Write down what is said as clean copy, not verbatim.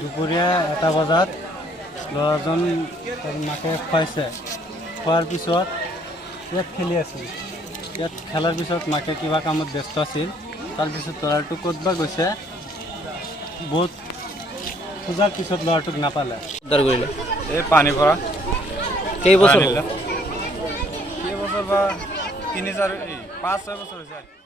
দুপৰীয়া 1টা বজাত ল'ৰাজন মাকে খুৱাইছে খোৱাৰ পিছত ইয়াত খেলি আছিল ইয়াত খেলাৰ পিছত মাকে কিবা কামত ব্যস্ত আছিল তাৰপিছত ল'ৰাটো ক'তবা গৈছে বহুত খোজাৰ পিছত ল'ৰাটোক নাপালে উদ্ধাৰ কৰিলে এই পানী ভৰা কেইবছৰ হ'ল কেইবছৰ বা 3-4 5-6 বছৰ হৈছে